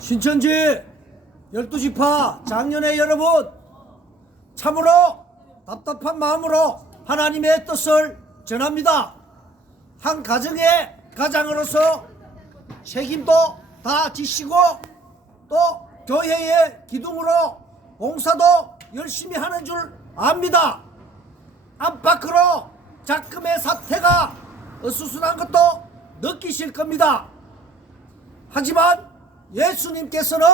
신천지 열두지파 장년의 여러분 참으로 답답한 마음으로 하나님의 뜻을 전합니다. 한 가정의 가장으로서 책임도 다 지시고 또 교회의 기둥으로 봉사도 열심히 하는 줄 압니다. 안팎으로 작금의 사태가 어수선한 것도 느끼실 겁니다. 하지만 예수님께서는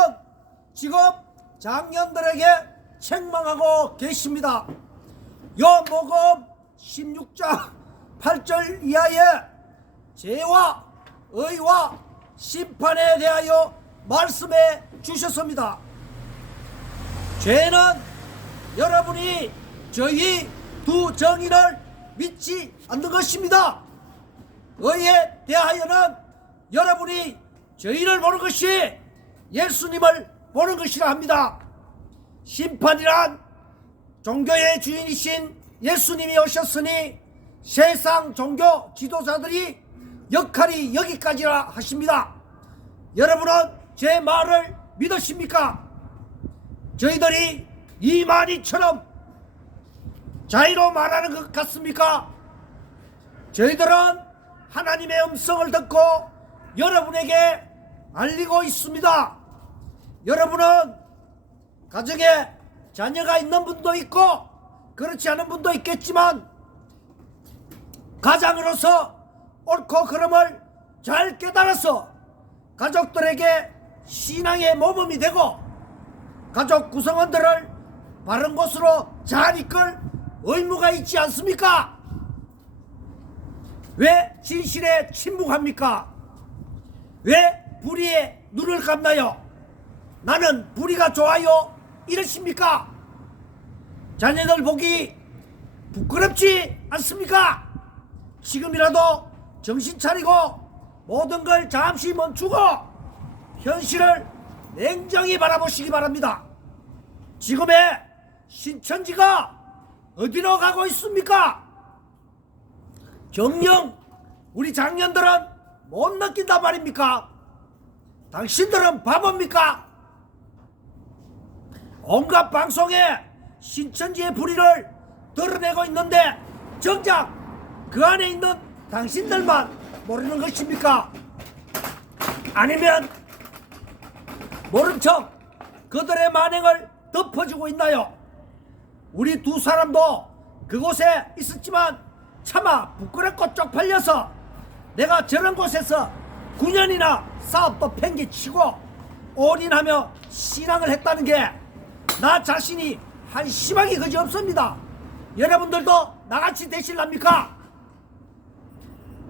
지금 장년들에게 책망하고 계십니다. 요복음 16장 8절 이하의 죄와 의와 심판에 대하여 말씀해 주셨습니다. 죄는 여러분이 저희 두 정의를 믿지 않는 것입니다. 의에 대하여는 여러분이 저희를 보는 것이 예수님을 보는 것이라 합니다. 심판이란 종교의 주인이신 예수님이 오셨으니 세상 종교 지도자들이 역할이 여기까지라 하십니다. 여러분은 제 말을 믿으십니까? 저희들이 이만희처럼 자유로 말하는 것 같습니까? 저희들은 하나님의 음성을 듣고 여러분에게 알리고 있습니다. 여러분은 가정에 자녀가 있는 분도 있고 그렇지 않은 분도 있겠지만 가장으로서 옳고 그름을 잘 깨달아서 가족들에게 신앙의 모범이 되고 가족 구성원들을 바른 곳으로 잘 이끌 의무가 있지 않습니까? 왜 진실에 침묵합니까? 왜 불의에 눈을 감나요? 나는 불의가 좋아요 이러십니까? 자녀들 보기 부끄럽지 않습니까? 지금이라도 정신 차리고 모든 걸 잠시 멈추고 현실을 냉정히 바라보시기 바랍니다. 지금의 신천지가 어디로 가고 있습니까? 정녕 우리 장년들은 못 느낀단 말입니까? 당신들은 바보입니까? 온갖 방송에 신천지의 불의를 드러내고 있는데 정작 그 안에 있는 당신들만 모르는 것입니까? 아니면 모른 척 그들의 만행을 덮어주고 있나요? 우리 두 사람도 그곳에 있었지만 차마 부끄럽고 쪽팔려서 내가 저런 곳에서 9년이나 사업도 팽개치고 올인하며 신앙을 했다는 게 나 자신이 한심하기 그지 없습니다. 여러분들도 나같이 되실랍니까?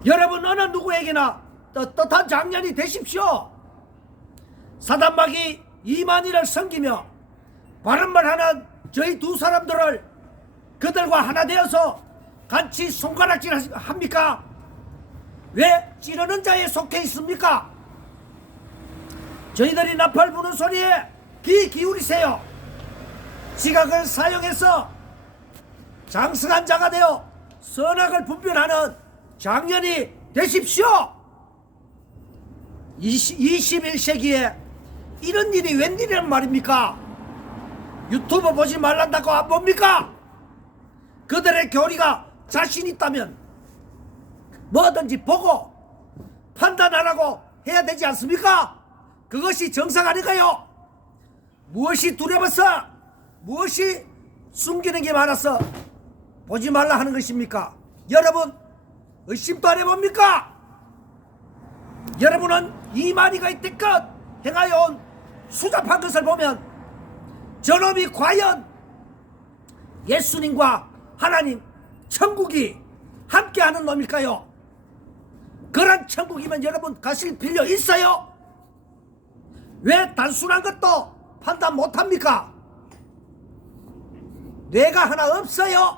여러분 어느 누구에게나 떳떳한 장년이 되십시오. 사단막이 이만희를 섬기며 바른말 하는 저희 두 사람들을 그들과 하나 되어서 같이 손가락질 합니까? 왜 찌르는 자에 속해 있습니까? 저희들이 나팔 부는 소리에 귀 기울이세요. 지각을 사용해서 장승한 자가 되어 선악을 분별하는 장년이 되십시오. 21세기에 이런 일이 웬일이란 말입니까? 유튜브 보지 말란다고 안 봅니까? 그들의 교리가 자신 있다면 뭐든지 보고 판단하라고 해야 되지 않습니까? 그것이 정상 아닌가요? 무엇이 두려워서 무엇이 숨기는 게 많아서 보지 말라 하는 것입니까? 여러분 의심도 안 해봅니까? 여러분은 이만희가 이때껏 행하여 온 수잡한 것을 보면 저놈이 과연 예수님과 하나님 천국이 함께하는 놈일까요? 그런 천국이면 여러분 가실 필요 있어요? 왜 단순한 것도 판단 못합니까? 뇌가 하나 없어요?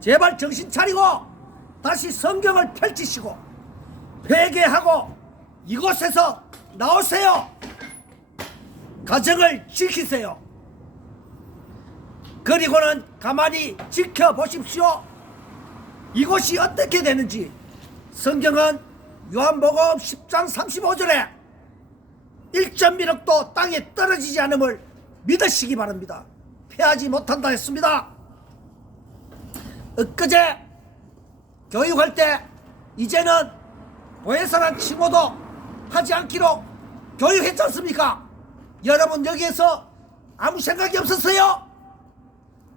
제발 정신 차리고 다시 성경을 펼치시고 회개하고 이곳에서 나오세요. 가정을 지키세요. 그리고는 가만히 지켜보십시오. 이곳이 어떻게 되는지 성경은 요한복음 10장 35절에 1.1억도 땅에 떨어지지 않음을 믿으시기 바랍니다. 패하지 못한다 했습니다. 엊그제 교육할 때 이제는 보혜사란 칭호도 하지 않기로 교육했지 않습니까? 여러분 여기에서 아무 생각이 없었어요?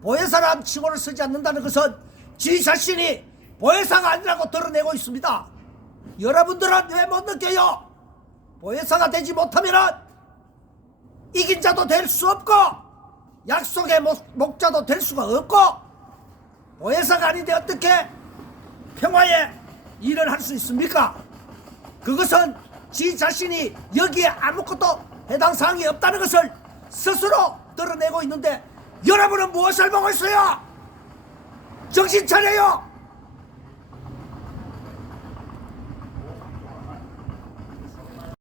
보혜사란 칭호를 쓰지 않는다는 것은 지 자신이 보혜사가 아니라고 드러내고 있습니다. 여러분들은 왜 못 느껴요? 보혜사가 되지 못하면 이긴 자도 될 수 없고 약속의 목, 목자도 될 수가 없고 보혜사가 아닌데 어떻게 평화의 일을 할 수 있습니까? 그것은 지 자신이 여기에 아무것도 해당 사항이 없다는 것을 스스로 드러내고 있는데 여러분은 무엇을 보고 있어요? 정신 차려요!